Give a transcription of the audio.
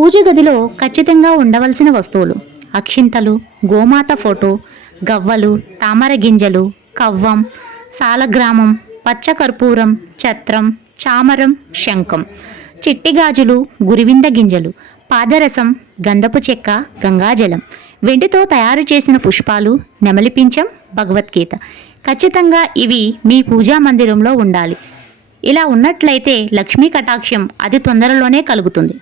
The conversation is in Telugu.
పూజ గదిలో ఖచ్చితంగా ఉండవలసిన వస్తువులు: అక్షింతలు, గోమాత ఫోటో, గవ్వలు, తామర గింజలు, కవ్వం, సాలగ్రామం, పచ్చకర్పూరం, ఛత్రం, చామరం, శంఖం, చిట్టి గాజులు, గురివింద గింజలు, పాదరసం, గంధపు చెక్క, గంగాజలం, వెండితో తయారు చేసిన పుష్పాలు, నెమలి పింఛం, భగవద్గీత. ఖచ్చితంగా ఇవి మీ పూజా మందిరంలో ఉండాలి. ఇలా ఉన్నట్లయితే లక్ష్మీ కటాక్షం అతి తొందరలోనే కలుగుతుంది.